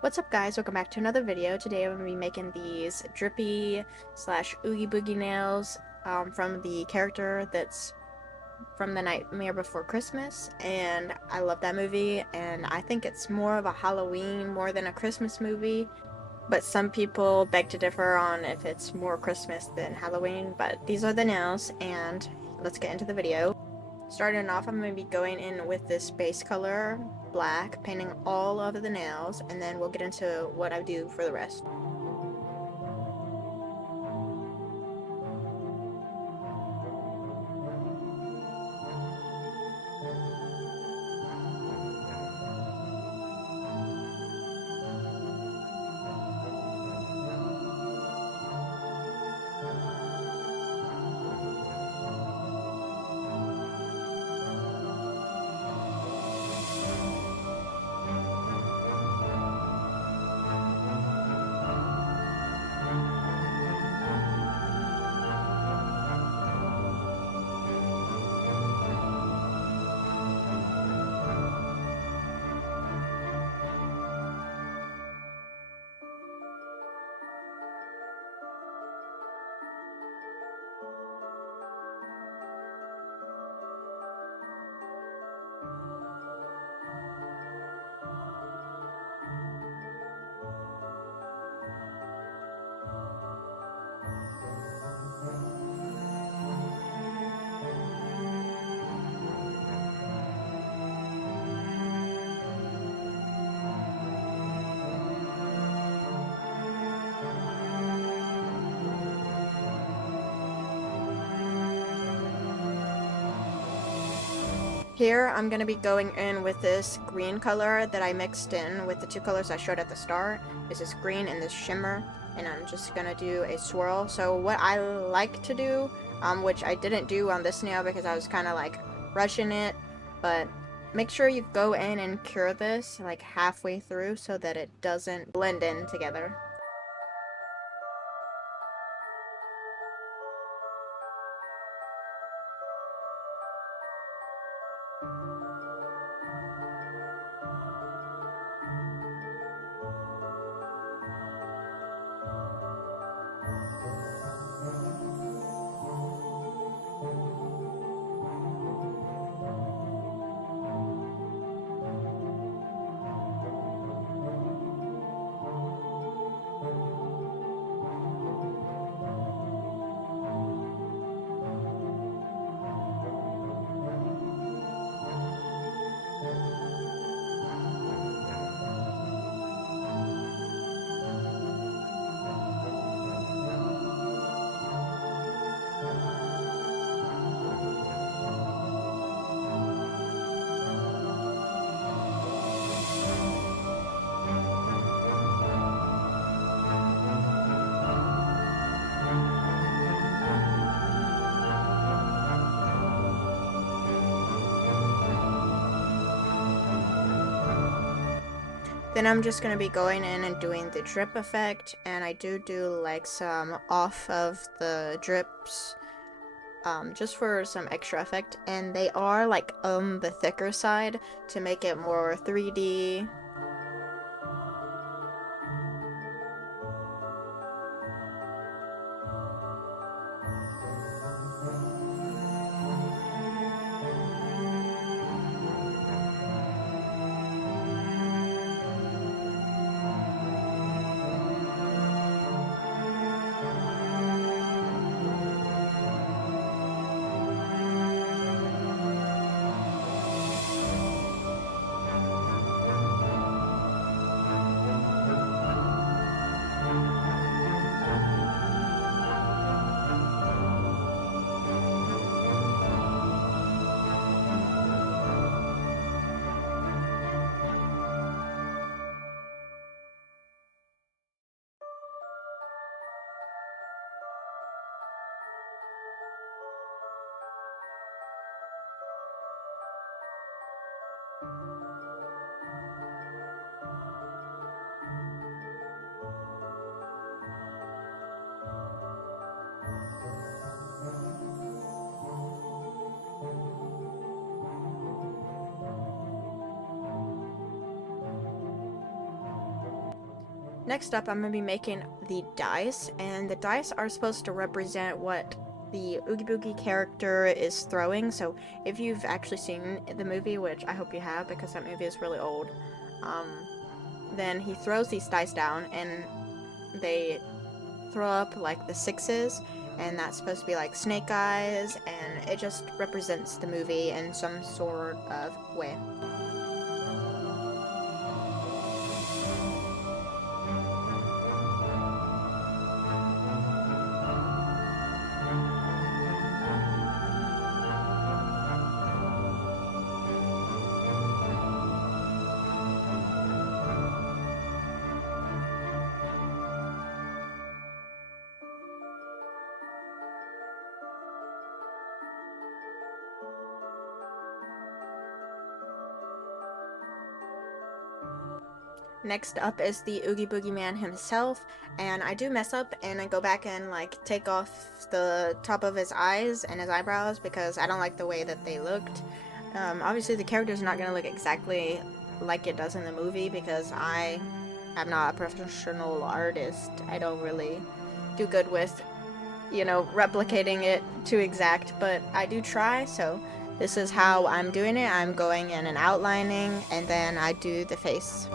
What's up guys, welcome back to another video. Today I'm going to be making these drippy slash oogie boogie nails from the character that's from The Nightmare Before Christmas, and I love that movie, and I think it's more of a Halloween more than a Christmas movie, but some people beg to differ on if it's more Christmas than Halloween. But these are the nails, and let's get into the video. Starting off, I'm going to be going in with this base color, black, painting all of the nails, and then we'll get into what I do for the rest. Here I'm going to be going in with this green color that I mixed in with the two colors I showed at the start. This is green and this shimmer, and I'm just going to do a swirl. So what I like to do, which I didn't do on this nail because I was kind of like rushing it, but make sure you go in and cure this like halfway through so that it doesn't blend in together. Then I'm just going to be going in and doing the drip effect, and I do like some off of the drips just for some extra effect, and they are like on the thicker side to make it more 3D. Next up, I'm going to be making the dice, and the dice are supposed to represent what the Oogie Boogie character is throwing. So if you've actually seen the movie, which I hope you have because that movie is really old, then he throws these dice down and they throw up like the sixes, and that's supposed to be like snake eyes, and it just represents the movie in some sort of way. Next up is the Oogie Boogie Man himself, and I do mess up and I go back and like take off the top of his eyes and his eyebrows because I don't like the way that they looked. Obviously the character's not gonna look exactly like it does in the movie because I am not a professional artist. I don't really do good with, replicating it too exact, but I do try, so this is how I'm doing it. I'm going in and outlining, and then I do the face.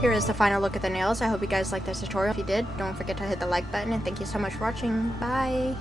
Here is the final look at the nails. I hope you guys liked this tutorial. If you did, don't forget to hit the like button, and thank you so much for watching. Bye!